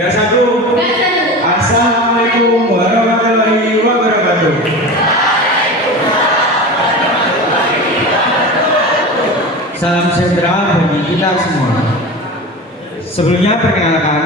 Gak satu. Assalamualaikum warahmatullahi wabarakatuh. Salam sejahtera bagi kita semua. Sebelumnya perkenalkan,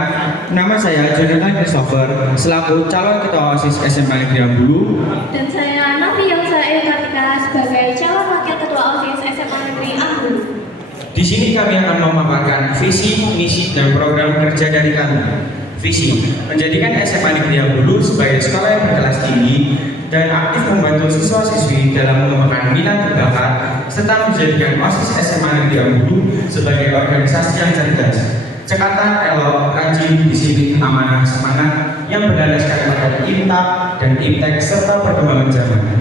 nama saya Jonathan Christopher selaku calon ketua OSIS SMA Negeri Ambulu. Dan saya Nafiyausa Kartika sebagai calon wakil ketua OSIS SMA Negeri Ambulu. Di sini kami akan memaparkan visi, misi, dan program kerja dari kami. Visi, menjadikan SMA Negeri Ambulu sebagai sekolah yang berkelas tinggi dan aktif membantu siswa-siswi dalam mengembangkan minat dan bakat, serta menjadikan OSIS SMA Negeri Ambulu sebagai organisasi yang cerdas, cekatan, elok, rajin, disiplin, amanah, semangat yang berlandaskan pada IMTAK dan IPTEK serta perkembangan zaman.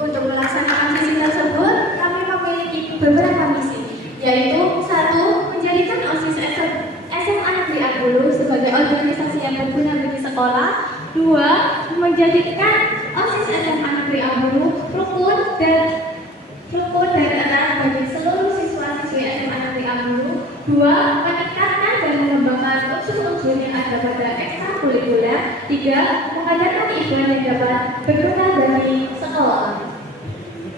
Untuk melaksanakan visi tersebut, kami memiliki beberapa misi, yaitu 1. Menjadikan OSIS SMA Negeri Ambulu sebagai organisasi yang berguna bagi sekolah. 2. Menjadikan OSIS SMA Negeri Ambulu rukun dan erat bagi seluruh siswa-siswi SMA Negeri Ambulu. 2. Meningkatkan dan mengembangkan unsur-unsur yang ada pada ekstrakurikuler. 3. Mengadakan event yang dapat berguna bagi sekolah.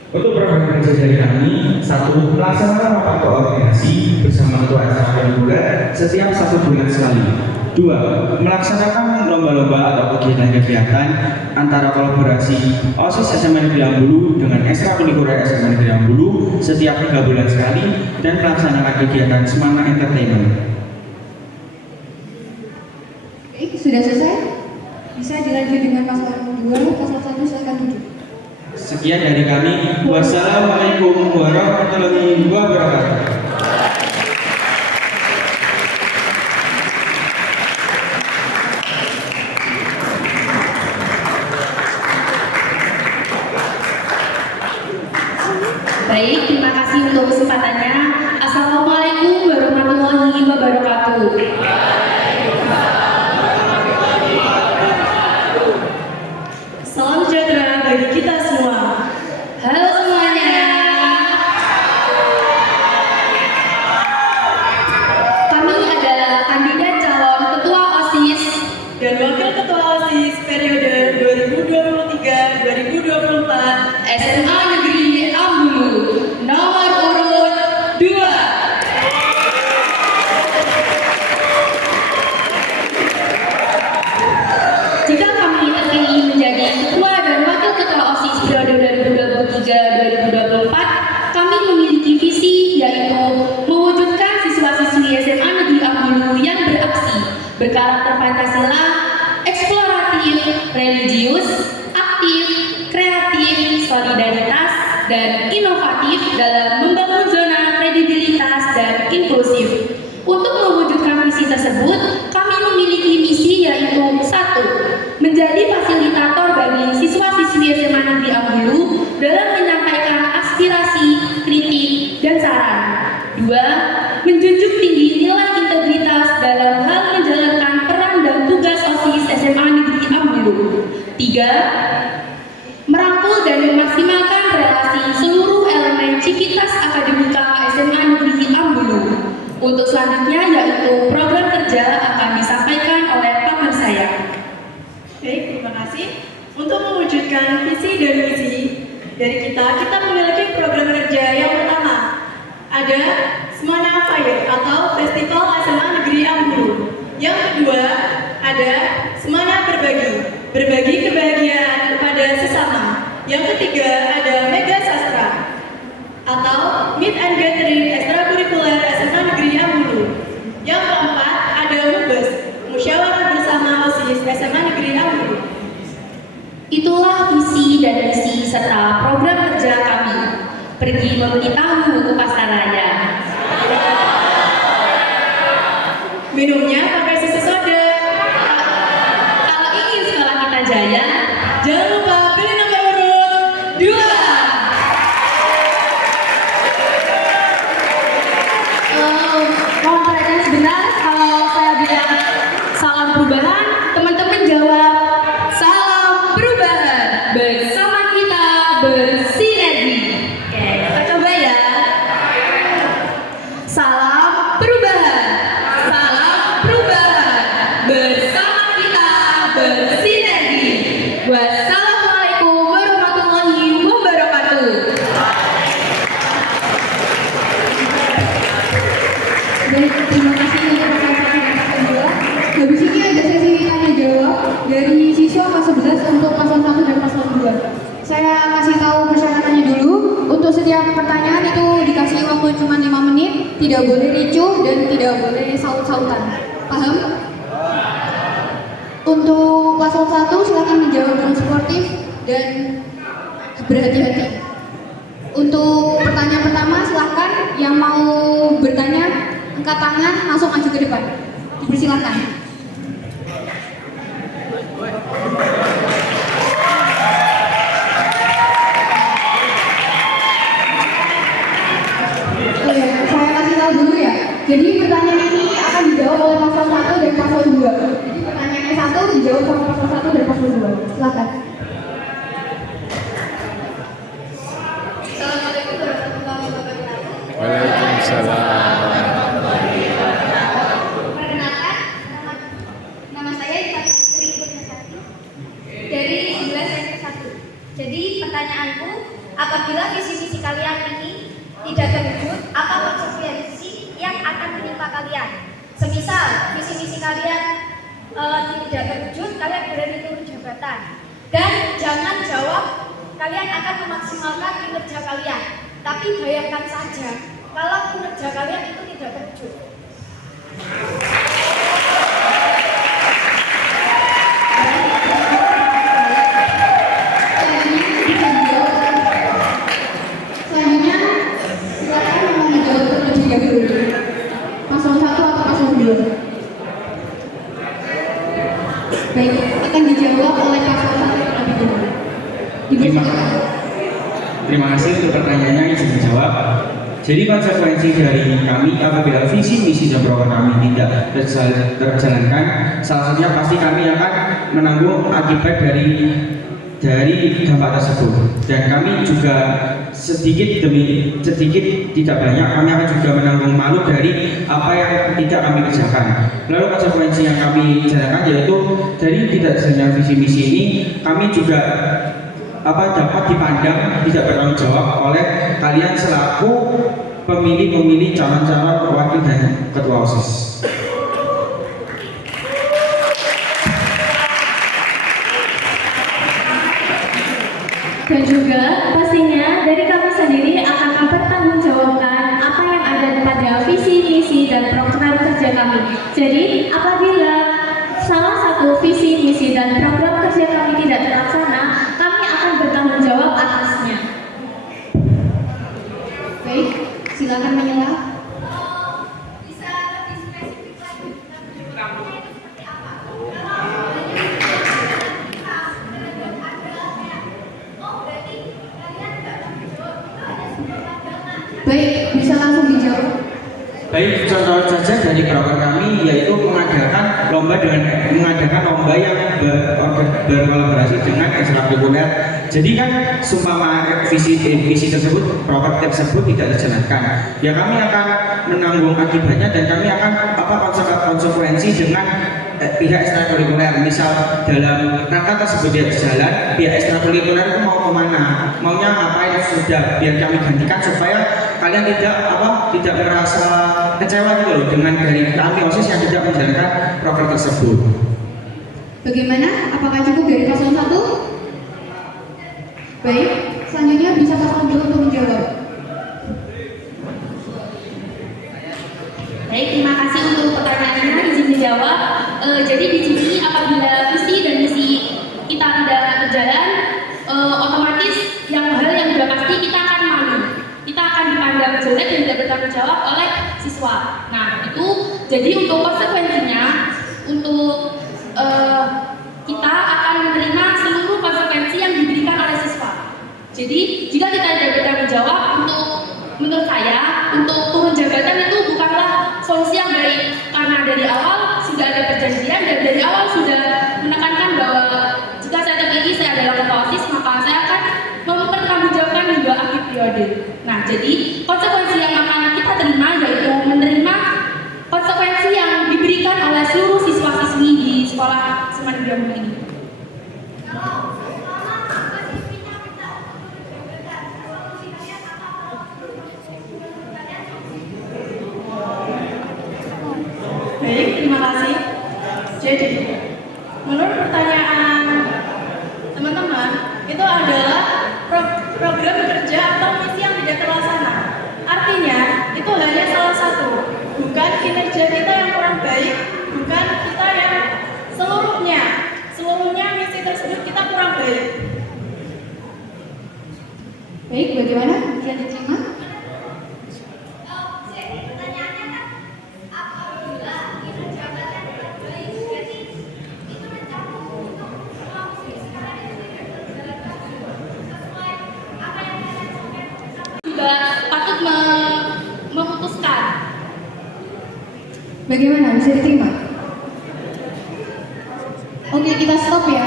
Untuk program kerja dari kami, 1. Melaksanakan rapat koordinasi bersama ketua acara reguler setiap 1 bulan sekali. 2. Melaksanakan lomba-lomba atau kegiatan-kegiatan antara kolaborasi OSIS SMA Negeri Ambulu dengan ekstrakurikuler SMA Negeri Ambulu setiap 3 bulan sekali dan melaksanakan kegiatan semangat entertainment. Baik, sudah selesai? Bisa dilanjut dengan pasal 2, pasal 1 silakan duduk. Sekian dari kami. Wassalamualaikum warahmatullahi wabarakatuh. Baik, terima kasih untuk kesempatannya. Assalamualaikum warahmatullahi wabarakatuh. Salam sejahtera bagi kita semua. Halo semuanya. Kami adalah kandidat calon ketua OSIS dan wakil ketua OSIS periode 2023-2024 SMA Negeri Ambulu nomor urut 2. Jika kami terpilih menjadi ketua dan wakil ketua OSIS periode 2023-2024, kami memiliki visi yaitu mewujudkan siswa-siswi SMA Negeri Ambulu yang beraksi, berkarakter Pancasila, eksploratif, religius, aktif, kreatif, solidaritas, dan inovatif dalam membangun zona kredibilitas dan inklusif. Untuk mewujudkan visi tersebut, kami memiliki misi yaitu 1. Menjadi fasilitator bagi siswa-siswi SMA Negeri Ambulu dalam menyampaikan aspirasi, kritik, dan saran. 2. Menjunjung tinggi nilai integritas dalam hal menjalankan peran dan tugas OSIS SMA Negeri Ambulu. 3. Merangkul dan memaksimalkan relasi seluruh elemen civitas akademika SMA Negeri Ambulu. Untuk selanjutnya yaitu program kerja akan disampaikan oleh partner saya. Baik, terima kasih. Untuk mewujudkan visi dan misi dari kita memiliki program kerja yang pertama ada Semana Fire atau Festival SMA Negeri Ambulu. Yang kedua ada Semana Berbagi kebahagiaan kepada sesama. Yang ketiga ada Mega Sastra atau Meet and Gathering ekstrakurikuler SMA Negeri Ambulu. Yang keempat ada MUBES, Musyawarah Bersama OSIS SMA Negeri Ambulu. Itulah visi dan misi serta program kerja kami. Pergi membeli tahu ke pasar raya. Minumnya pakai susu soda. Kalau ingin sekolah kita jaya, Jangan lupa pilih nomor urut 2. Mohon perhatian sebentar. Kalau saya bilang salam perubahan, teman-teman jawab salam perubahan. Bersama kita bersinergi. Oke, kita coba ya. Salam perubahan. Salam perubahan. Baik, terima kasih untuk paslon 1 dan paslon 2. Habis ini ada sesi tanya jawab dari siswa kelas 11 untuk paslon 1 dan paslon 2. Saya kasih tahu persyaratannya dulu. Untuk setiap pertanyaan itu dikasih waktu cuma 5 menit, tidak boleh ricuh dan tidak boleh saut-sautan. Paham? Untuk paslon 1 silakan menjawab dengan sportif dan berhati-hati. Untuk pertanyaan pertama silakan yang mau bertanya angkat tangan langsung maju ke depan. Dipersilakan. Oh ya, saya kasih tahu dulu ya. Jadi pertanyaan ini akan dijawab oleh paslon 1 dan paslon 2. Jadi pertanyaannya 1 dijawab sama paslon 1 dan paslon 2. Silakan. Assalamualaikum warahmatullahi wabarakatuh. Waalaikumsalam. Perkenalkan, nama saya Putri Kurniasari dari 11 SMP 1. Jadi pertanyaanku, apabila visi-misi kalian ini tidak terwujud, apa konsekuensi yang akan menimpa kalian? Semisal visi-misi kalian tidak terwujud, kalian berani turun jabatan. Dan jangan jawab kalian akan memaksimalkan kinerja kalian. Tapi bayangkan saja kalau kinerja kalian itu tidak terwujud. Selanjutnya, silakan yang mau menjawab terlebih dahulu. Paslon 1 atau paslon 2? Baik, akan dijawab oleh paslon 1 terlebih dahulu. Dipersilakan. Terima kasih untuk pertanyaannya yang sudah dijawab. Jadi konsekuensi dari kami apabila visi misi dan program kami tidak terjalankan, salah satunya pasti kami akan menanggung akibat dari dampak tersebut. Dan kami juga sedikit demi sedikit tidak banyak kami akan juga menanggung malu dari apa yang tidak kami kerjakan. Lalu konsekuensi yang kami jalankan yaitu dari tidak terjalankan visi misi ini, kami juga dapat dipandang tidak bertanggung jawab oleh kalian selaku pemilih calon-calon wakil dan ketua OSIS. Dan juga pastinya dari kami sendiri akan mempertanggungjawabkan apa yang ada pada visi, misi, dan program kerja kami. Jadi apabila salah satu visi, misi, dan program kerja kami tidak terlaksana, kami akan bertanggung jawab atasnya. Baik, silakan menyela. Baik, bisa langsung dijawab. Baik, contoh saja dari program kami yaitu mengadakan lomba yang berkolaborasi dengan ekstrakurikuler. Jadi kan sumpama visi tersebut, program tersebut tidak dijalankan, ya kami akan menanggung akibatnya dan kami akan konsekuensi dengan pihak ekstrakurikuler. Misal dalam rangka tersebut dia jalan, pihak ekstrakurikuler itu mau kemana, maunya ngapain, sudah biar kami gantikan supaya kalian tidak merasa kecewa gitu loh dengan dari kami OSIS yang tidak menjalankan program tersebut. Bagaimana? Apakah cukup dari paslon 1? Baik, selanjutnya bisa paslon 2 untuk menjawab. Baik, terima kasih untuk pertanyaannya. Izin dijawab. Jadi di sini apabila visi dan misi kita tidak berjalan, otomatis hal yang sudah pasti kita akan malu. Kita akan dipandang jelek dan tidak bertanggung jawab oleh siswa. Nah, itu jadi untuk konsekuensinya, untuk kita akan menerima seluruh konsekuensi yang diberikan oleh siswa. Jadi jika kita tidak bertanggung jawab, menurut saya untuk turun jabatan itu bukanlah solusi yang baik, karena dari awal sudah ada perjanjian dan dari awal sudah menekankan bahwa jika saya terpilih saya adalah ketua OSIS, maka saya akan mempertanggungjawabkan hingga akhir periode. Nah, jadi konsekuensi yang akan kita terima yaitu menerima konsekuensi yang diberikan oleh seluruh siswa-siswi di sekolah Semandiri Ambulu ini. Jadi, menurut pertanyaan teman-teman, itu adalah program kerja atau misi yang tidak terlaksana. Artinya, itu hanya salah satu, bukan kinerja kita yang kurang baik, bukan kita yang seluruhnya misi tersebut kita kurang baik. Baik, bagaimana? Bisa diterima? Jadi pertanyaannya kan apabila kinerja kalian tidak baik, jadi itu mencakup untuk semua visi kalian yang tidak berjalan bagus sesuai apa yang kalian sampaikan. Juga patut memutuskan. Bagaimana? Bisa diterima? Oke, kita stop ya.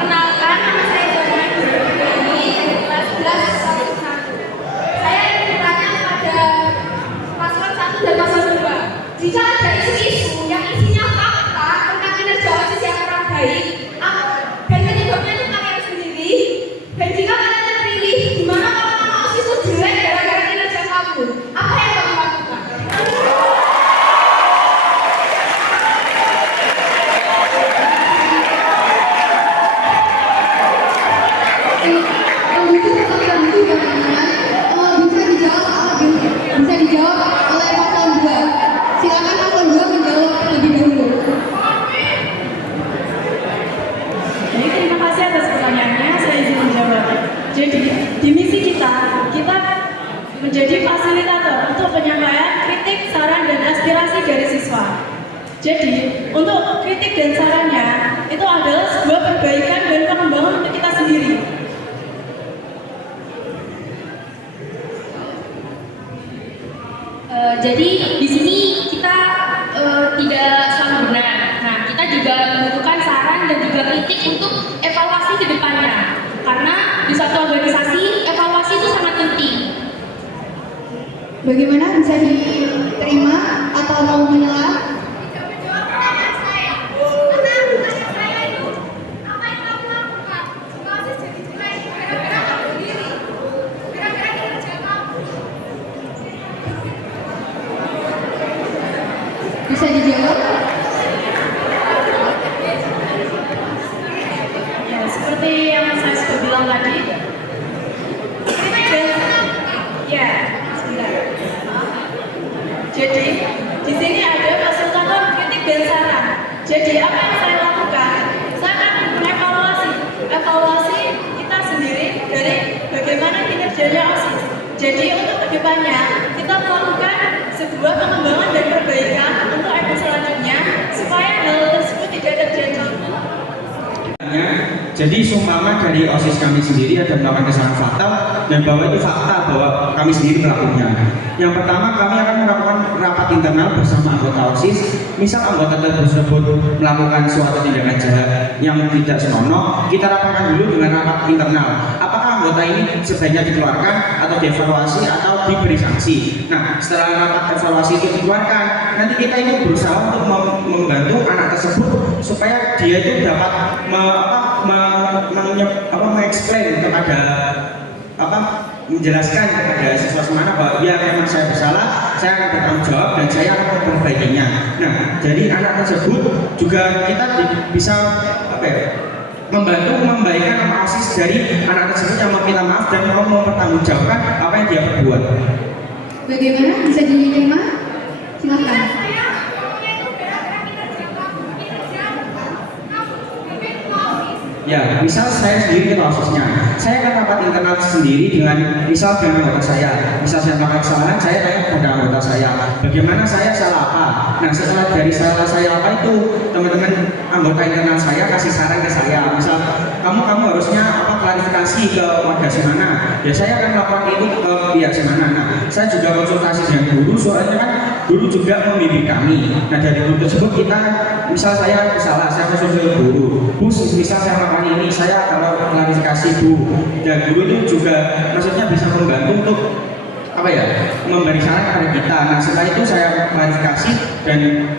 Kenalkan, nama saya Jomai Buruni dari kelas 11 1. Saya ingin bertanya pada paslon 1 dan paslon 2. Jika ada isu-isu yang isinya fakta tentang kinerja OSIS yang kurang baik, dan penyebabnya itu kalian sendiri, dan jika kalian terpilih, gimana kalau nama OSIS itu jelek gara-gara kinerja kamu? Apa yang kamu lakukan? Mungkin pertanyaan itu ya teman-teman. Bisa dijawab oleh paslon 2. Silakan paslon 2 menjawab terlebih dahulu. Jadi terima kasih atas pertanyaannya, saya izin menjawab. Jadi di misi kita menjadi fasilitator untuk penyampaian kritik, saran, dan aspirasi dari siswa. Jadi untuk kritik dan sarannya itu adalah sebuah perbaikan dan pengembangan untuk kita sendiri. Jadi di sini kita tidak selalu benar. Nah, kita juga membutuhkan saran dan juga kritik untuk evaluasi ke depannya. Karena di suatu organisasi evaluasi itu sangat penting. Bagaimana? Bisa diterima atau mau menolak? Tidak menjawab pertanyaan saya. Karena pertanyaan saya itu apa yang kamu lakukan? Jika OSIS jadi jelek, gara-gara kamu sendiri, gara-gara kinerja kamu. Bisa dijawab? Ya, seperti yang saya sudah bilang tadi. Ya, sebentar. Jadi di sini ada fasilitator kritik dan saran. Jadi apa yang saya lakukan? Saya akan evaluasi kita sendiri dari bagaimana kinerjanya OSIS. Jadi untuk kedepannya kita melakukan sebuah pengembangan dan perbaikan untuk ekor selanjutnya supaya hal tersebut tidak terjadi. Jadi seumpama dari OSIS kami sendiri ada melakukan kesalahan fatal dan bahwa itu fakta bahwa kami sendiri melakukannya. Yang pertama kami akan melakukan rapat internal bersama anggota OSIS. Misal anggota tersebut melakukan suatu tindakan jahat yang tidak senonoh, kita rapatkan dulu dengan rapat internal. Apakah anggota ini sebaiknya dikeluarkan atau dievaluasi atau diberi sanksi? Nah, setelah rapat evaluasi itu dikeluarkan, nanti kita ini berusaha untuk membantu anak tersebut supaya dia itu dapat mengeksplain kepada menjelaskan kepada siswa semana bahwa ya memang saya bersalah, saya akan bertanggung jawab dan saya akan memperbaikinya. Nah, jadi anak tersebut juga kita bisa membantu membaikkan nama OSIS dari anak tersebut yang meminta maaf dan mau mempertanggungjawabkan apa yang dia perbuat. Bagaimana? Bisa diterima? Silakan. Saya ngomongnya itu gara-gara kinerja kamu. Kinerja kamu bikin OSIS. Ya, misal saya sendiri ketua OSISnya, saya akan rapat internal sendiri dengan misal dengan anggota saya. Misal saya melakukan kesalahan, saya tanya kepada anggota saya, bagaimana saya salah apa? Nah, setelah dari salah saya apa itu, teman-teman anggota internal saya kasih saran ke saya. Misal kamu harusnya klarifikasi ke warga semana. Ya saya akan melakukan itu ke pihak semana. Nah, saya juga konsultasi dengan guru, soalnya kan guru juga membimbing kami. Nah, dari guru tersebut kita, misal saya salah, saya konsultasi ke guru. Bu, misal saya melakukan ini, saya kalau klarifikasi Bu. Dan guru itu juga maksudnya bisa membantu untuk memberi saran kepada kita. Nah, setelah itu saya klarifikasi dan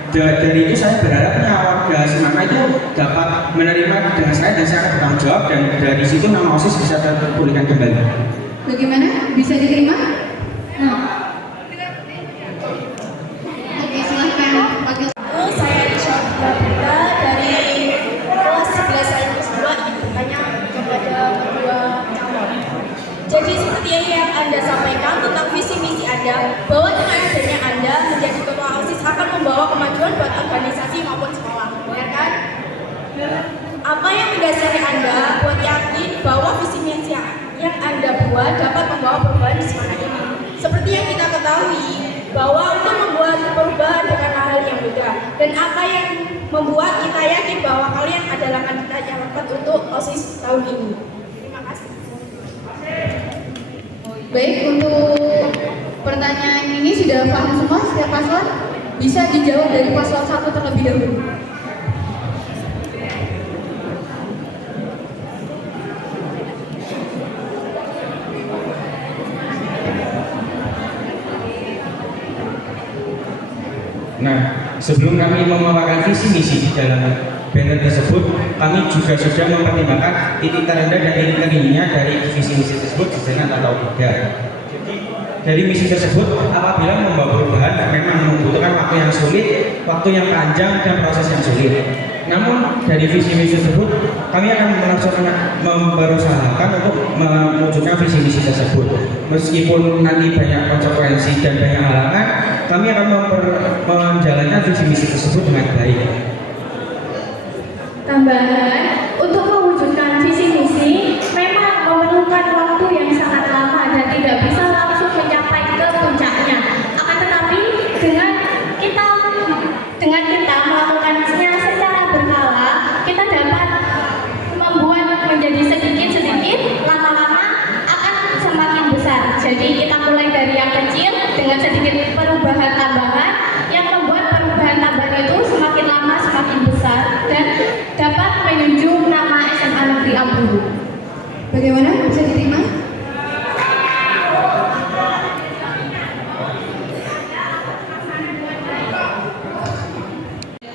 dari itu saya berharapnya warga semana itu dapat menerima dengan SNSC akan bertanggung jawab dan dari situ nama OSIS bisa terpulihkan kembali. Bagaimana? Bisa diterima? Oke, silahkan wakil. Saya Risha Prabita dari kelas 11 Sains 2 ingin bertanya kepada kedua calon. Jadi seperti yang Anda sampaikan tentang visi misi Anda, bahwa dengan adanya Anda menjadi ketua OSIS akan membawa kemajuan buat organisasi maupun sekolah, benar kan? Apa yang mendasari Anda buat yakin bahwa visi misi yang Anda buat dapat membawa perubahan di sekolah ini? Seperti yang kita ketahui, bahwa untuk membuat perubahan dengan hal yang beda. Dan apa yang membuat kita yakin bahwa kalian adalah kandidat yang tepat untuk OSIS tahun ini? Terima kasih. Baik, untuk pertanyaan ini sudah paham semua setiap paslon? Bisa dijawab dari paslon 1 terlebih dahulu. Nah, sebelum kami memaparkan visi misi di dalam banner tersebut, kami juga sudah mempertimbangkan titik terendah dan titik tingginya dari visi misi tersebut sesuai atau tidak. Jadi dari misi tersebut, apabila membawa perubahan memang membutuhkan waktu yang sulit, waktu yang panjang dan proses yang sulit. Namun dari visi misi tersebut, kami akan berusahakan untuk mewujudkan visi misi tersebut. Meskipun nanti banyak konsekuensi dan banyak halangan, kami akan menjalankan visi misi tersebut dengan baik. Tambahan, untuk mewujudkan visi misi memang memerlukan waktu yang sangat lama dan tidak bisa langsung mencapai ke puncaknya. Akan tetapi dengan kita melakukannya secara berkala, kita dapat membuat menjadi sedikit-sedikit, lama-lama akan semakin besar. Jadi kita mulai dari yang kecil dengan sedikit perubahan tambahan yang membuat perubahan tambahan itu semakin lama semakin besar dan dapat menunjuk nama SMA Negeri Ambulu. Bagaimana? Bisa diterima?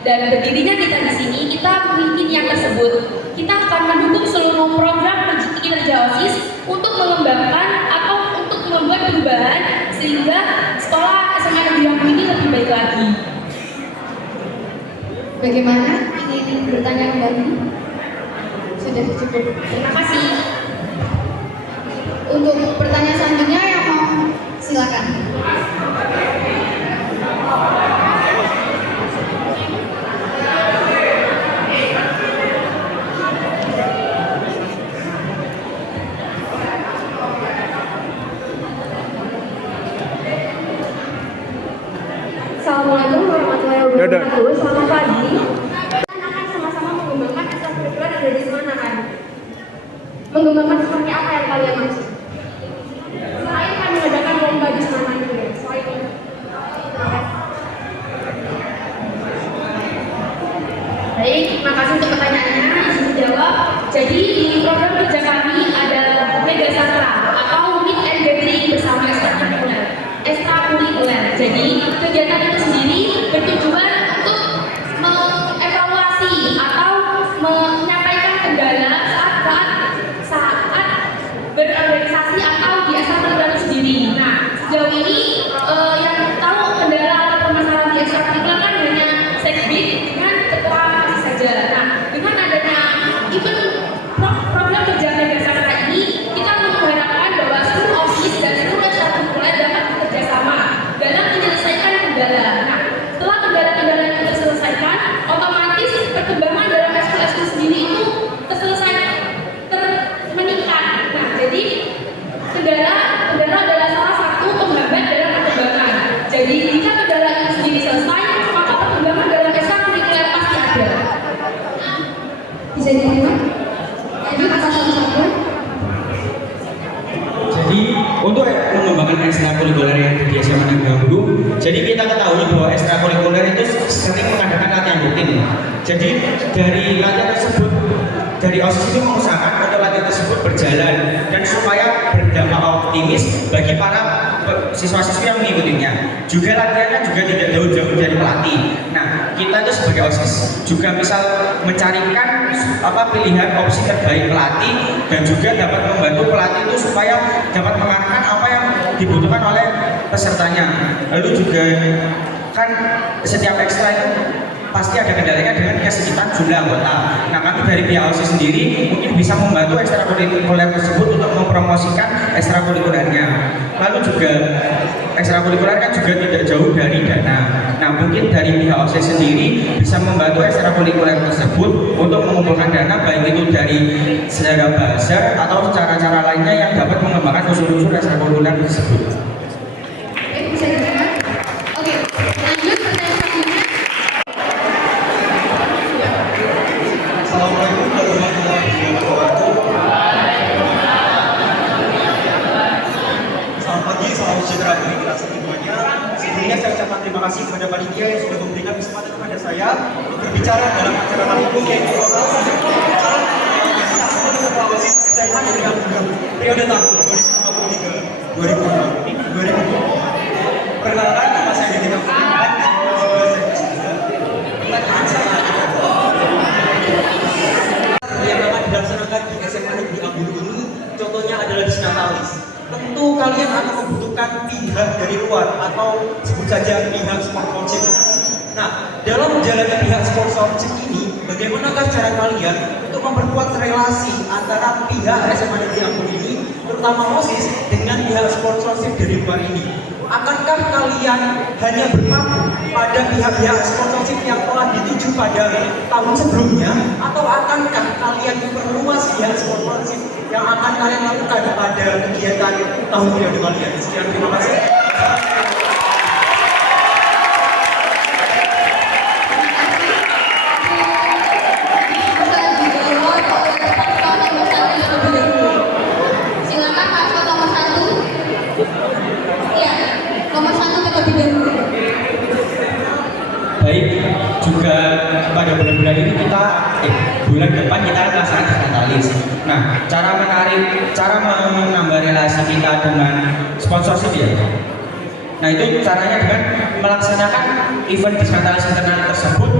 Dan berdirinya kita di sini, kita memimpin yang tersebut. Kita akan mendukung seluruh program kinerja OSIS untuk mengembangkan atau untuk membuat perubahan sehingga sekolah SMA Negeri Ambulu ini lebih baik lagi. Bagaimana? Ingin bertanya kembali? Sudah cukup. Terima kasih. Untuk pertanyaan selanjutnya yang mau silakan. Assalamualaikum warahmatullahi wabarakatuh. Selamat pagi. Kita akan sama-sama mengembangkan ekstrakurikuler yang ada di mana kan? Mengembangkan seperti apa yang kalian maksud? Selain kami mengadakan lomba di sana itu ya. Baik, terima kasih untuk pertanyaannya. Izin menjawab. Jadi di program kerja kami ada Mega Sastra atau Meet and Gathering bersama ekstrakurikuler. Jadi kegiatan itu sendiri bertujuan untuk mengevaluasi atau menyampaikan kendala saat berorganisasi atau di ekstrakurikuler itu sendiri. Nah, sejauh ini yang tahu kendala atau permasalahan di ekstrakurikuler kan hanya Sekbid dengan ketua masih saja. Nah, dengan adanya event program kerja Mega Sastra ini, kita mengharapkan bahwa seluruh OSIS dan seluruh ekstrakurikuler dapat bekerja sama dalam menyelesaikan kendala. Nah, setelah kendala-kendala itu terselesaikan, otomatis perkembangan dalam ekskul sendiri itu meningkat. Nah, jadi kendala adalah salah satu penghambat dalam perkembangan. Jadi jika kendala itu sendiri selesai, maka perkembangan dalam ekstrakurikuler pasti ada. Bisa diterima? Lanjut paslon 1. Jadi untuk mengembangkan ekstrakurikuler yang di SMA Negeri Ambulu, jadi kita ketahui bahwa ekstrakurikuler itu sering mengadakan latihan rutin. Jadi dari latihan tersebut, dari OSIS itu mengusahakan untuk latihan tersebut berjalan dan supaya berdampak optimis bagi para siswa-siswi yang mengikutinya. Juga latihannya juga tidak jauh-jauh dari pelatih. Nah, kita itu sebagai OSIS juga misal mencarikan pilihan opsi terbaik pelatih dan juga dapat membantu pelatih itu supaya dapat mengarahkan apa yang dibutuhkan oleh pesertanya. Lalu juga kan setiap ekstra itu pasti ada kendalanya dengan kesekitan jumlah anggota. Nah, kami dari pihak OSIS sendiri mungkin bisa membantu ekstrakurikuler tersebut untuk mempromosikan ekstrakurikulernya. Lalu juga ekstrakurikuler kan juga tidak jauh dari dana. Nah, mungkin dari pihak OSIS sendiri bisa membantu ekstrakurikuler tersebut untuk mengumpulkan dana, baik itu dari secara buzzer atau cara-cara lainnya yang dapat mengembangkan unsur-unsur ekstrakurikuler tersebut. Oke, bisa diterima? Oke, lanjut pertanyaan selanjutnya. Assalamualaikum warahmatullahi wabarakatuh. Selamat pagi, salam sejahtera bagi kita semuanya. Sebelumnya saya ucapkan terima kasih kepada panitia yang sudah memberikan kesempatan kepada saya untuk berbicara dalam acara Malibu yang SMA dengan periode tahun 2023-2024. Perkenalkan, nama saya Deddy Firman. Pertanyaan saya yang akan dilaksanakan di SMA Negeri Ambulu ini, contohnya adalah disnatalis. Tentu kalian akan membutuhkan pihak dari luar atau sebut saja pihak sponsorship. Nah, dalam menjalani pihak sponsorship ini, bagaimanakah cara kalian untuk memperkuat relasi antara pihak SMA Negeri Ambulu ini, terutama OSIS, dengan pihak sponsorship dari luar ini? Akankah kalian hanya berpaku pada pihak-pihak sponsorship yang telah dituju pada tahun sebelumnya, atau akankah kalian memperluas pihak sponsorship yang akan kalian lakukan pada kegiatan tahun periode kalian? Sekian, terima kasih. Silakan paslon nomor 1. Iya, nomor 1 terlebih dahulu. Baik, juga pada bulan-bulan ini kita bulan depan kita melaksanakan disnatalis. Nah, cara menambah relasi kita dengan sponsorship ya. Nah, itu caranya dengan melaksanakan event disnatalis internal tersebut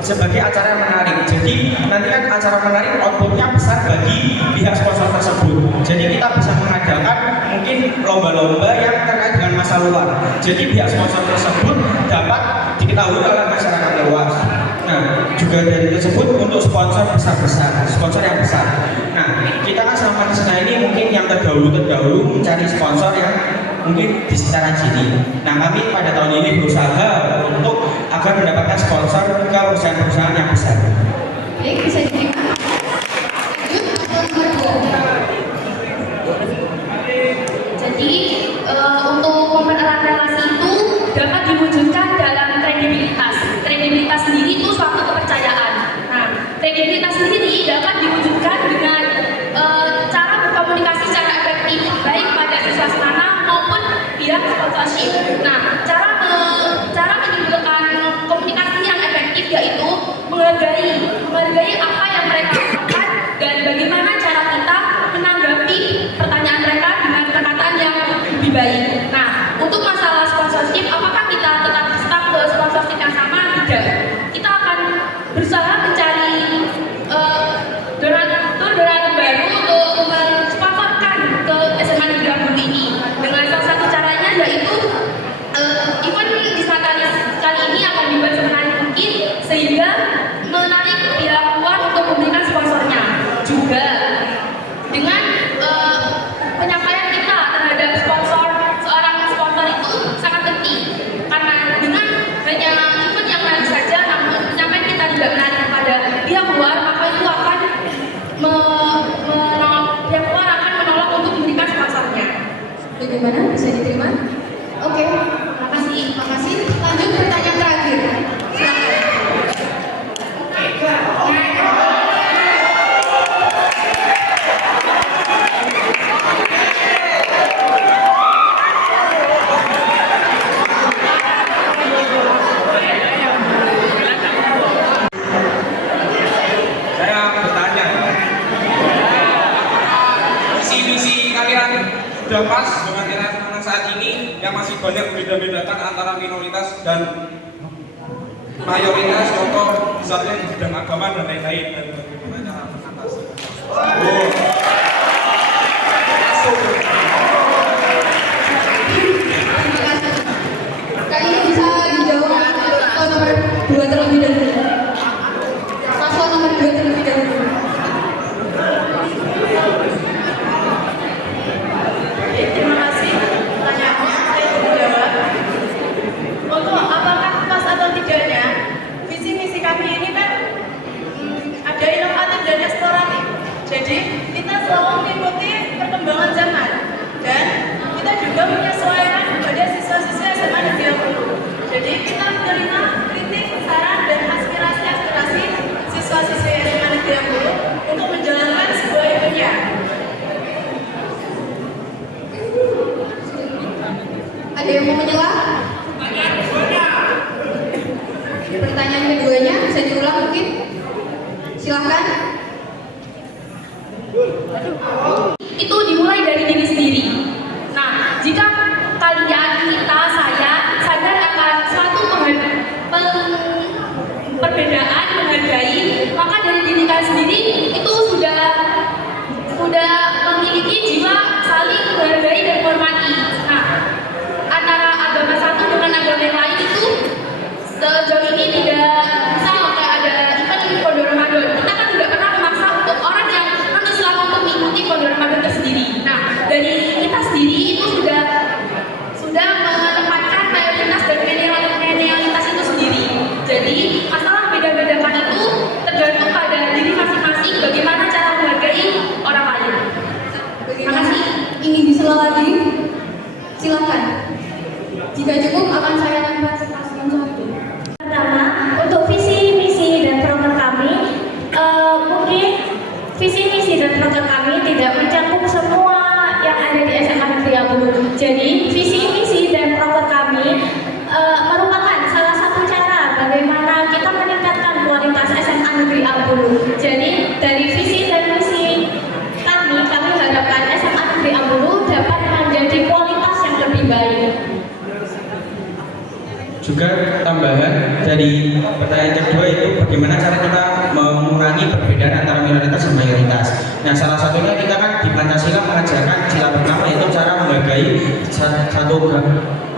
sebagai acara yang menarik. Jadi nanti kan acara menarik outputnya besar bagi pihak sponsor tersebut. Jadi kita bisa mengadakan mungkin lomba-lomba yang terkait dengan masa luar. Jadi pihak sponsor tersebut dapat diketahui oleh masyarakat luas. Nah, juga dari tersebut untuk sponsor besar-besar, sponsor yang besar. Nah, kita kan selama di sana ini mungkin yang terdahulu mencari sponsor yang mungkin di sekitaran sini. Nah, kami pada tahun ini berusaha untuk agar mendapatkan sponsor ke perusahaan-perusahaan yang besar. Baik, bisa diterima. Lanjut, paslon nomor 2. Jadi untuk mempererat relasi itu dapat diwujudkan dalam kredibilitas. Kredibilitas sendiri itu suatu kepercayaan. Nah, kredibilitas sendiri dapat diwujudkan dengan cara berkomunikasi secara efektif, baik pada siswa senana maupun pihak sponsorship. Nah, cara menimbulkan komunikasi yang efektif yaitu menghargai apa yang mereka lakukan dan bagaimana cara kita menanggapi pertanyaan mereka dengan pendekatan yang lebih baik. Nah, untuk masalah sponsorship, apakah kita tetap stuck ke sponsorship yang sama? Tidak. Kita akan berusaha mencari donatur baru untuk mensponsorkan ke SMA Negeri Ambulu ini. Dengan salah satu caranya yaitu event disnatalis kali ini akan dibuat semenarik mungkin sehingga menarik pihak luar untuk memberikan sponsornya. Juga dengan penyampaian kita terhadap seorang sponsor itu sangat penting, karena dengan hanya event yang menarik saja namun penyampaian kita tidak menarik kepada pihak luar, maka itu akan pihak luar akan menolak untuk memberikan sponsornya. Bagaimana? Bisa diterima? Oke, makasih. Lanjut pertanyaan terakhir. Saya bertanya, visi-misi kalian sudah pas dengan era sekarang saat ini yang masih banyak beda-bedakan antara minoritas dan mayoritas contoh misalnya di bidang agama dan lain-lain, dan bagaimana cara mengatasi. Kayaknya bisa dijawab paslon nomor 2 terlebih dahulu. Paslon nomor 2 terlebih dahulu. Oke, terima kasih. Pertanyaannya saya menjawab. Untuk apakah pas atau tidaknya visi misi kami ini kan ada inovatif dan eksploratif. Jadi kita selalu mengikuti perkembangan zaman dan kita juga menyesuaikan kepada siswa-siswa SMA Negeri 10. Jadi kita menerima kritik, saran dan aspirasi siswa-siswa SMA Negeri 10 untuk menjalankan sebuah eventnya. Ada yang mau menyelah? Pertanyaan keduanya bisa diulang mungkin? Silahkan. Itu dimulai dari diri sendiri. Nah, jika kalian, kita, saya sadar akan suatu perbedaan, menghargai, maka dari diri kalian sendiri itu sudah memiliki jiwa saling menghargai dan menghormati. Nah, antara agama satu dengan agama yang lain itu sejauh ini tidak bisa kayak ada event Pondok Ramadan. Kita kan tidak pernah memaksa untuk orang yang non-Islam untuk mengikuti Pondok Ramadan tersendiri. Nah, dari kita sendiri itu sudah menempatkan prioritas dan neolitas itu sendiri. Jadi masalah beda-bedakan itu tergantung pada diri masing-masing bagaimana cara menghargai orang lain. Terima kasih. Ingin disela lagi? Silakan. Jika cukup akan saya lempar paslon 1. Pertama, untuk visi, misi, dan program kami, mungkin visi, misi, dan program kami tidak mencakup semua yang ada di SMA Negeri 10. Jadi, visi, misi, dan program kami merupakan salah satu cara bagaimana kita meningkatkan kualitas SMA Negeri 10. Jadi, dari visi dan misi kami harapkan SMA Negeri 10 dapat menjadi kualitas yang lebih baik. Juga tambahan dari pertanyaan kedua itu bagaimana cara kita mengurangi perbedaan antara minoritas dan mayoritas. Nah, salah satunya kita kan di Pancasila mengajarkan sila pertama yaitu cara menghargai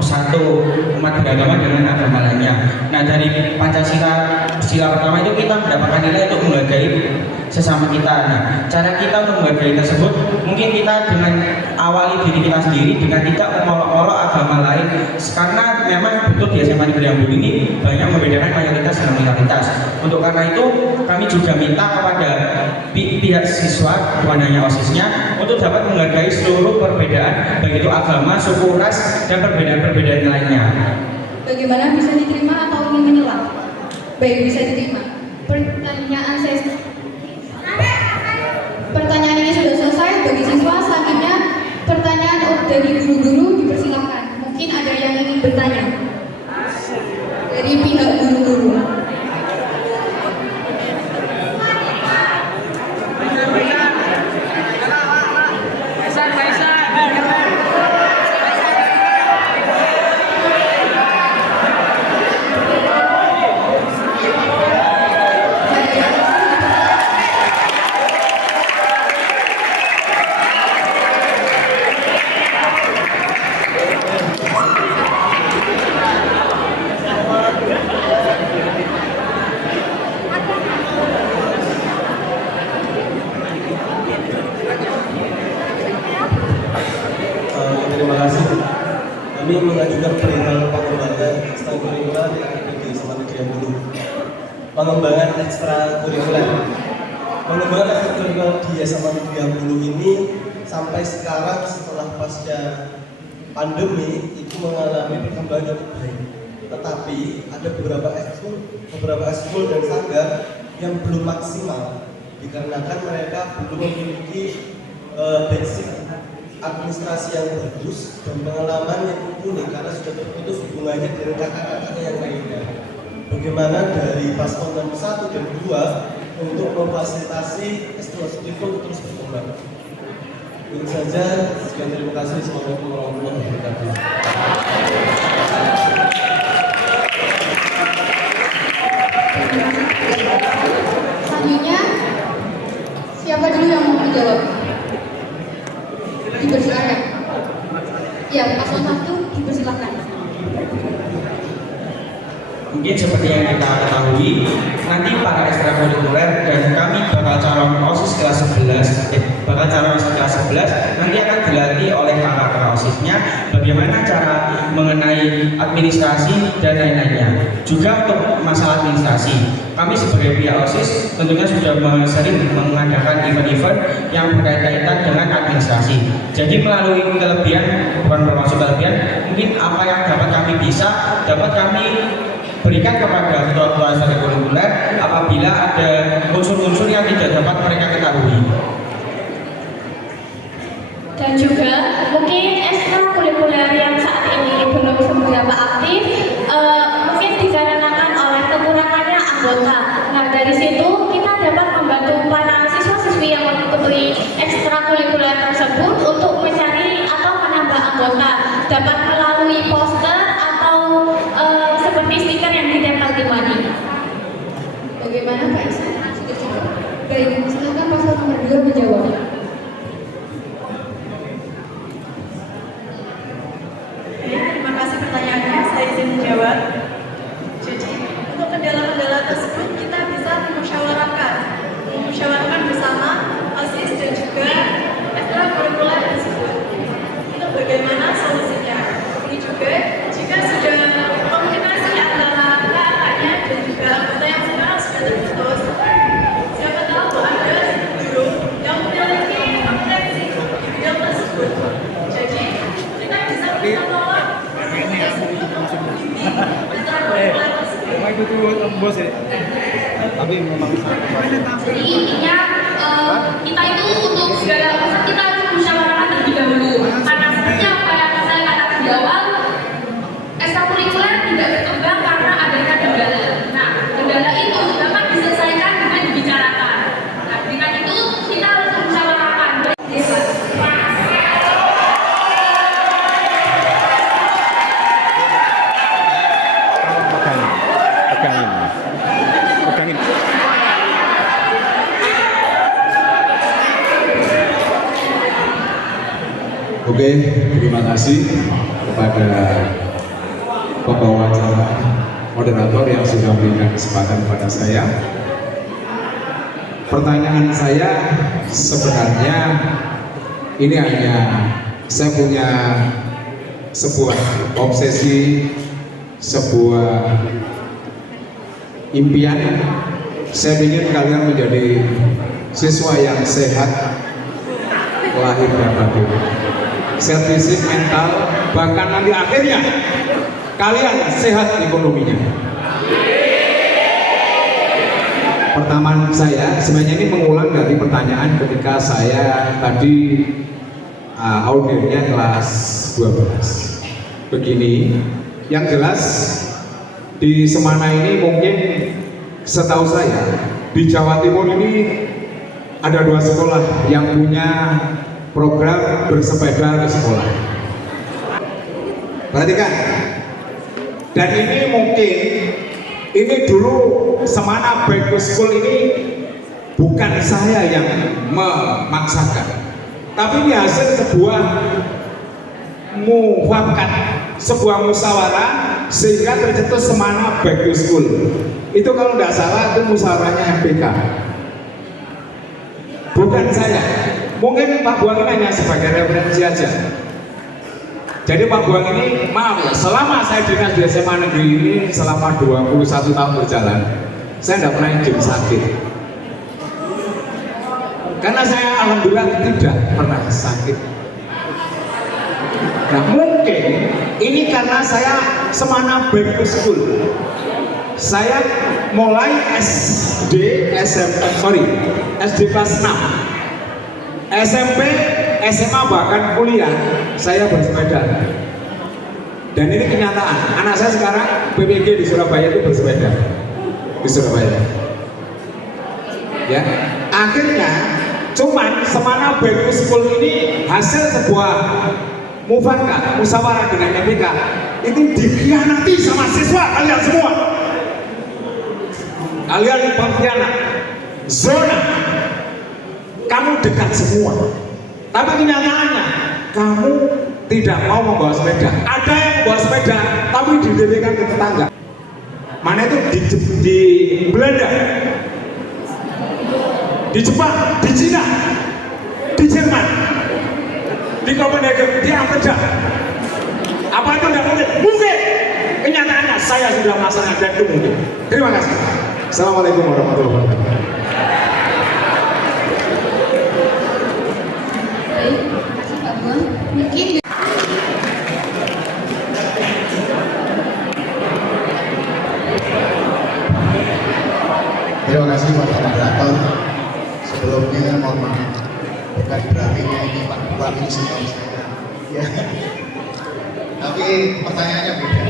satu umat beragama dengan agama lainnya. Nah, dari Pancasila sila pertama itu kita mendapatkan nilai untuk menghargai sesama kita. Nah, cara kita untuk menghargai tersebut mungkin kita dengan awali diri kita sendiri dengan tidak memolok-molok agama lain, karena memang betul di SMA Negeri 10 ini banyak membedakan mayoritas dan minoritas. Untuk karena itu kami juga minta kepada pihak siswa, bukan hanya OSISnya, untuk dapat menghargai seluruh perbedaan baik itu agama, suku, ras, dan perbedaan-perbedaan lainnya. Bagaimana, bisa diterima atau ingin menyelah? Baik, bisa diterima. Pertanyaan ini sudah selesai bagi siswa. Selanjutnya pertanyaan dari guru-guru dipersilakan. Mungkin ada yang ingin bertanya dari pihak guru-guru. Terima kasih. Kami mengajukan perihal pengembangan ekstrakurikuler yang ada di SMA Negeri 10. Pengembangan ekstrakurikuler. Pengembangan ekstrakurikuler di SMA Negeri 10 ini sampai sekarang setelah pasca pandemi itu mengalami perkembangan yang baik. Tetapi ada beberapa ekskul dan sanggar yang belum maksimal dikarenakan mereka belum memiliki basic administrasi yang bagus dan pengalaman yang mumpuni karena sudah terputus hubungannya dengan kakak-kakaknya yang lainnya. Bagaimana dari paslon nomor 1 dan 2 untuk memfasilitasi eksklusif untuk terus berkembang. Itu saja. Sekian, terima kasih. Assalamualaikum warahmatullahi wabarakatuh. Mungkin seperti yang kita ketahui, nanti para ekstrakurikuler dan kami bakal calon OSIS kelas 11 nanti akan dilatih oleh kakak OSISnya bagaimana cara mengenai administrasi dan lain-lainnya. Juga untuk masalah administrasi, kami sebagai pihak OSIS tentunya sudah sering mengadakan event-event yang berkaitan dengan administrasi. Jadi melalui kelebihan, bukan bermaksud kelebihan, mungkin apa yang dapat kami berikan kepada ketua-ketua ekstrakurikuler apabila ada unsur-unsur yang tidak dapat mereka ketahui. Dan juga mungkin ekstrakurikuler yang saat ini belum seberapa aktif, mungkin dikarenakan oleh kekurangannya anggota. Nah, dari situ kita dapat membantu para siswa-siswi yang mengikuti ekstrakurikuler tersebut untuk mencari atau menambah anggota, dapat melalui poster atau seperti stiker yang ditempel di mading. Bagaimana Pak Isa? Sudah cukup? Baik, silakan paslon nomor 2 menjawab. Terima kasih pertanyaannya, saya izin menjawab. Jadi, untuk kendala-kendala tersebut kita bisa memusyawarahkan bersama OSIS dan juga ekstrakurikuler tersebut. Itu bagaimana solusinya? Ini juga jika sudah komunikasi antara kakaknya dan juga anggota yang sekarang sudah terputus, siapa tahu ada guru yang memiliki kompetensi di bidang tersebut. Jadi kita bisa menolak tapi memang Jadi intinya kita itu untuk segala urusan kita harus musyawarahkan terlebih dahulu. Karena seperti apa yang saya katakan di awal, ekstrakurikuler tidak berkembang karena adanya kendala. Nah, kendala itu dapat diselesaikan dengan dibicarakan. Nah, dengan itu kita harus musyawarahkan. Pegangin. Oke, terima kasih kepada pembawa acara moderator yang sudah memberikan kesempatan kepada saya. Pertanyaan saya sebenarnya ini hanya saya punya sebuah obsesi, sebuah impian. Saya ingin kalian menjadi siswa yang sehat lahir dan batin, sehat fisik, mental, bahkan nanti akhirnya kalian sehat ekonominya. Pertanyaan saya sebenarnya ini mengulang dari pertanyaan ketika saya tadi audiennya kelas 12. Begini, yang jelas di Semana ini mungkin setahu saya di Jawa Timur ini ada 2 sekolah yang punya program bersepeda ke sekolah. Perhatikan. Dan ini mungkin ini dulu Semana Bike to School ini bukan saya yang memaksakan, tapi ini hasil sebuah mufakat, sebuah musyawarah sehingga tercetus Semana Bike to School. Itu kalau tidak salah itu musyawarahnya MPK, bukan saya. Mungkin Pak Buang ini hanya sebagai referensi aja. Jadi Pak Buang ini, maaf ya, selama saya dinas di SMA negeri ini selama 21 tahun berjalan, saya tidak pernah izin sakit. Karena saya alhamdulillah tidak pernah sakit. Nah mungkin ini karena saya Semana Bike to School. Saya mulai SD kelas 6, SMP, SMA bahkan kuliah saya bersepeda. Dan ini kenyataan. Anak saya sekarang PPG di Surabaya itu bersepeda di Surabaya. Ya, akhirnya cuman Semana Bike to School ini hasil sebuah mufakat, musyawarah dengan MPK itu dikhianati sama siswa kalian semua. Kalian pengkhianat, zona, kamu dekat semua. Tapi kenyataannya kamu tidak mau membawa sepeda. Ada yang membawa sepeda, tapi didirikan ke tetangga. Mana itu di Belanda, di Jepang, di Cina, di Jerman, di Copenhagen, di Amsterdam. Apa itu tidak mungkin? Mungkin. Kenyataannya saya sudah melaksanakan dan itu mungkin. Terima kasih. Assalamualaikum warahmatullahi wabarakatuh. Baik, terima kasih Pak Bon. Mungkin terima kasih Pak Moderator. Sebelumnya mohon maaf, bukan berartinya ini Pak Buat ini senior saya. Ya. Tapi pertanyaannya beda.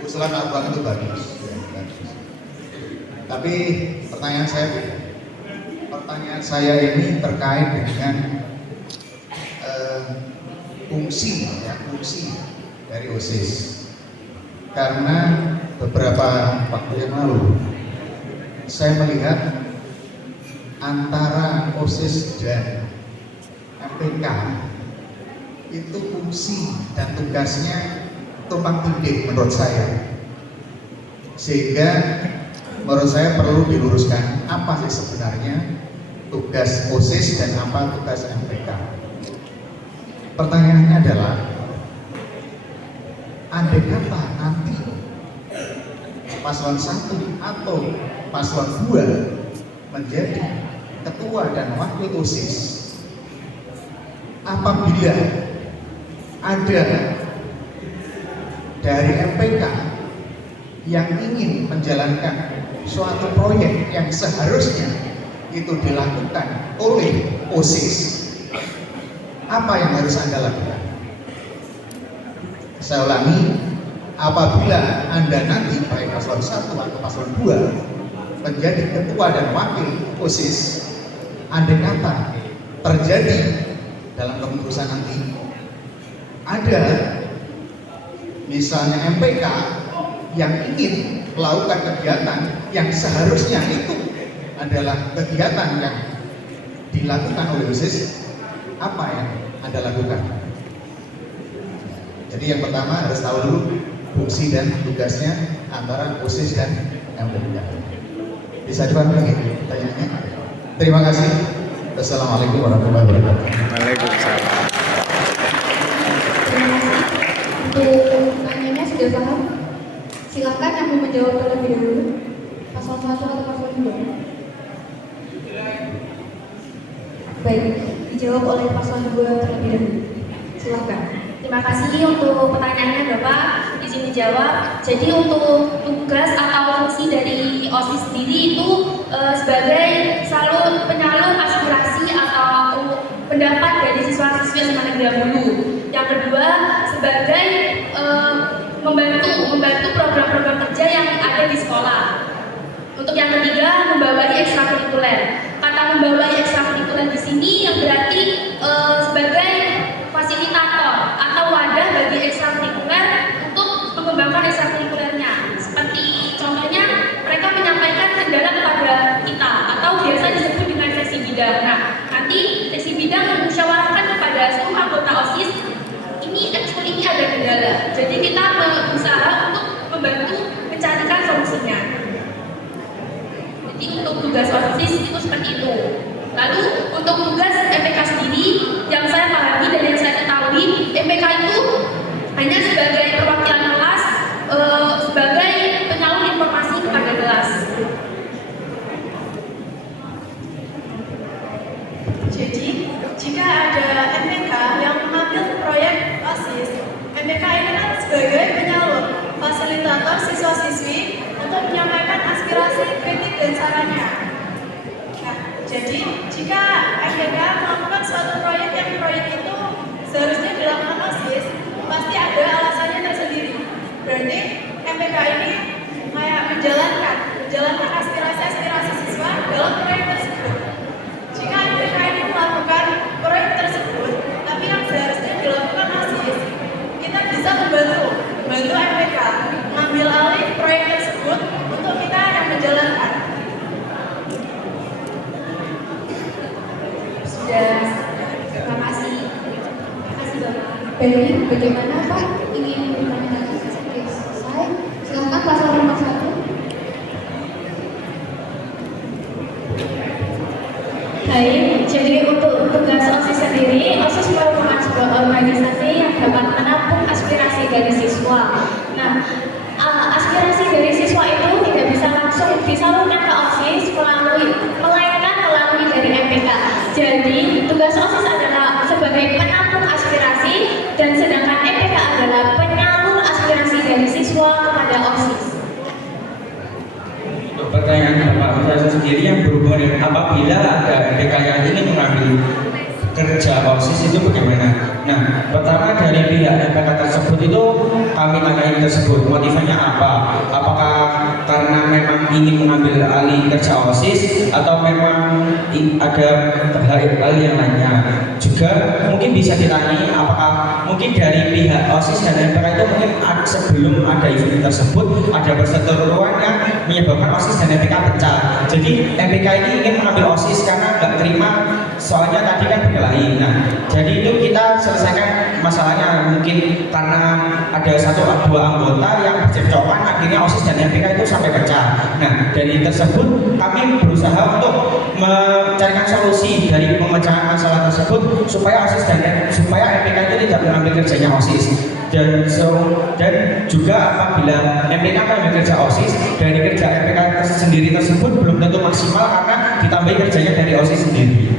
Usulan Pak Buat itu bagus. Ya, bagus. Tapi pertanyaan saya beda. Pertanyaan saya ini terkait dengan fungsi dari OSIS. Karena beberapa waktu yang lalu saya melihat antara OSIS dan MPK itu fungsi dan tugasnya tumpang tindih menurut saya, sehingga menurut saya perlu diluruskan apa sih sebenarnya tugas OSIS dan apa tugas MPK. Pertanyaannya adalah, andai kata nanti paslon 1 atau paslon 2 menjadi ketua dan wakil OSIS, apabila ada dari MPK yang ingin menjalankan suatu proyek yang seharusnya itu dilakukan oleh OSIS, apa yang harus Anda lakukan? Saya ulangi, apabila Anda nanti baik paslon 1 atau paslon 2 menjadi ketua dan wakil OSIS, andai kata terjadi dalam kepengurusan nanti ada misalnya MPK yang ingin melakukan kegiatan yang seharusnya itu adalah kegiatan yang dilakukan oleh OSIS, apa yang Anda lakukan? Jadi yang pertama harus tahu dulu fungsi dan tugasnya antara OSIS dan MPK. Bisa dipahami lagi pertanyaannya? Terima kasih. Wassalamualaikum warahmatullahi wabarakatuh. Waalaikumsalam. untuk pertanyaannya sudah paham. Silakan yang mau menjawab terlebih dahulu. Paslon 1 atau paslon 2? Baik, dijawab oleh paslon 2 terlebih dahulu. Silakan. Terima kasih untuk pertanyaannya Bapak, izin dijawab. Jadi untuk tugas atau fungsi dari OSIS sendiri itu sebagai penyalur aspirasi atau pendapat dari siswa-siswi SMA Negeri 10. Yang kedua, sebagai membantu program-program kerja yang ada di sekolah. Untuk yang ketiga, membawahi ekstrakurikuler. Kata membawahi ekstrakurikuler di sini yang berarti sebagai fasilitator atau wadah bagi ekstrakurikuler untuk mengembangkan ekstrakurikulernya. Seperti contohnya, mereka menyampaikan kendala kepada kita atau biasa disebut dengan seksi bidang. Nah, nanti seksi bidang memusyawarahkan kepada seluruh anggota OSIS, ekskul ini ada kendala. Jadi kita berusaha untuk membantu mencarikan solusinya. Jadi untuk tugas OSIS itu seperti itu. Lalu untuk tugas MPK sendiri, yang saya pahami dan yang saya ketahui, MPK itu hanya sebagai perwakilan kelas, sebagai penyalur informasi kepada kelas. Jadi, jika ada MPK yang mengambil proyek OSIS, MPK ini kan sebagai penyalur, fasilitator siswa-siswi untuk menyampaikan aspirasi, kritik, dan sarannya. Nah, jadi jika MPK melakukan suatu proyek yang proyek itu seharusnya dilakukan OSIS, pasti ada alasannya tersendiri. Berarti MPK ini kayak menjalankan aspirasi siswa dalam proyek tersebut. Jika MPK ini melakukan proyek tersebut, tapi yang seharusnya dilakukan OSIS, kita bisa membantu MPK mengambil alih proyek tersebut untuk kita yang menjalankan. Sudah, terima kasih. Terima kasih Bapak. Baik, bagaimana Pak? Ingin bertanya lagi? Oke, selesai. Silakan paslon nomor 1. Baik, jadi untuk tugas OSIS sendiri, OSIS merupakan sebuah organisasi yang dapat menampung aspirasi dari siswa. Nah, aspirasi dari siswa itu tidak bisa langsung disalurkan ke OSIS melainkan melalui dari MPK. Jadi, tugas OSIS adalah sebagai penampung aspirasi dan sedangkan MPK adalah penyalur aspirasi dari siswa kepada OSIS. Untuk pertanyaan Bapak saya sendiri yang berhubungan dengan apabila ada MPK yang ingin mengambil kerja OSIS itu bagaimana? Nah, pertama dari pihak MPK tersebut itu kami tanyain tersebut motifnya apa? Apakah karena memang ingin mengambil alih kerja OSIS atau memang ada hal yang lainnya? Juga mungkin bisa ditanyai apakah mungkin dari pihak OSIS dan MPK itu mungkin sebelum ada event tersebut ada perseteruan yang menyebabkan OSIS dan MPK pecah. Jadi MPK ini ingin mengambil OSIS karena nggak terima soalnya tadi kan berkelahi. Nah, jadi itu kita selesaikan masalahnya mungkin karena ada satu dua anggota yang bercekcokan akhirnya OSIS dan MPK itu sampai pecah. Nah, dari tersebut kami berusaha untuk mencarikan solusi dari pemecahan masalah tersebut supaya OSIS dan supaya MPK itu tidak mengambil kerjanya OSIS. Dan juga apabila MPK mengambil kerja OSIS dari kerja MPK sendiri tersebut belum tentu maksimal karena ditambahi kerjanya dari OSIS sendiri.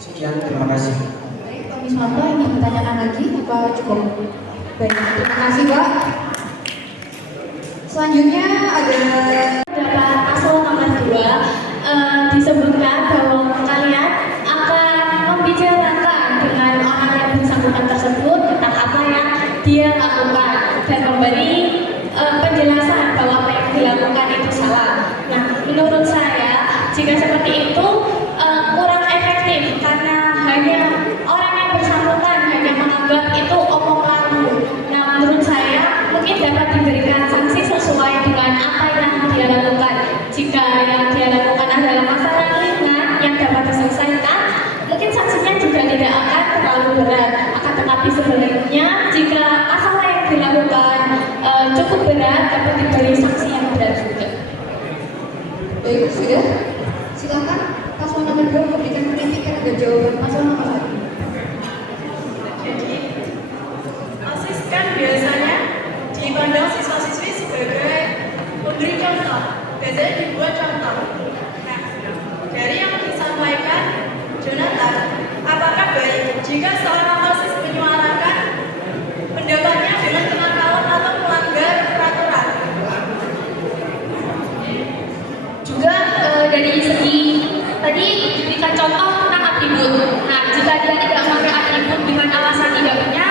Sekian, terima kasih. Baik, Pak Miswanto ingin bertanyakan lagi apa cukup? Baik, terima kasih Pak. Selanjutnya ada Paslon nomor 2 disebutkan bahwa kalian akan membicarakan dengan orang yang bersangkutan tersebut tentang apa yang dia lakukan dan memberi penjelasan bahwa apa yang dilakukan itu salah. Nah, menurut saya jika seperti itu kurang efektif karena hanya orang yang bersangkutan hanya menganggap itu omong lalu. Nah, menurut saya mungkin dapat diberikan sanksi sesuai dengan apa yang dia lakukan. Jika yang dia lakukan adalah masalah ringan yang dapat diselesaikan, mungkin sanksinya juga tidak akan terlalu berat. Akan tetapi sebaliknya jika masalah yang dilakukan cukup berat, dapat diberi sanksi yang berat juga. baik sudah. Silakan paslon nomor 2 memberikan kritik dan jawaban paslon nomor 1. Jadi, OSIS kan biasanya dipandang siswa-siswi sebagai pemberi contoh, biasanya dibuat contoh. Nah, dari yang disampaikan Jonathan, apakah baik jika seorang OSIS menyuarakan pendapatnya dengan kenakalan atau melanggar peraturan? Juga dari segi tadi diberikan contoh tentang atribut. Nah, jika dia tidak memakai atribut dengan alasan tidak punya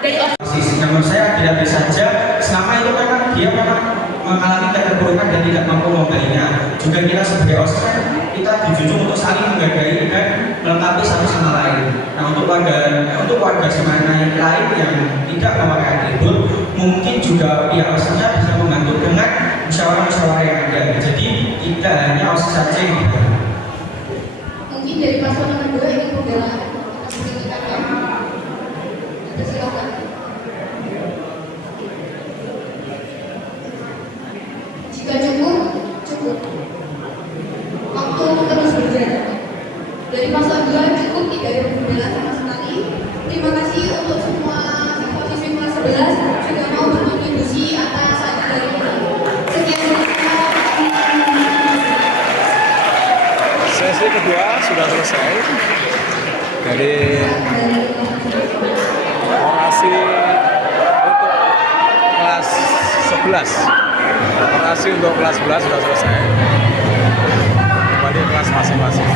dari OSIS, menurut saya tidak bisa saja selama itu memang dia memang mengalami keterpurukan dan tidak mampu membelinya. Juga kita sebagai OSIS kan kita dijunjung untuk saling menghargai dan melengkapi satu sama lain. Nah, untuk warga semuanya lain yang tidak memakai atribut, mungkin juga pihak OSISnya bisa membantu dengan musyawarah-musyawarah yang ada. Jadi tidak hanya OSIS saja yang dibantu. Mungkin dari paslon nomor 2 ingin pembelaan atas kritikannya. Silakan. Jika cukup. Waktu terus berjalan. Dari paslon 2 cukup, tidak ada pembelaan sama sekali. Terima kasih untuk semua siswa-siswi kelas 11 sudah mau berkontribusi atas hari ini. Sekian. Sesi kedua sudah selesai dari orasi untuk kelas 11. Orasi untuk kelas 11 sudah selesai. Kembali kelas masing-masing.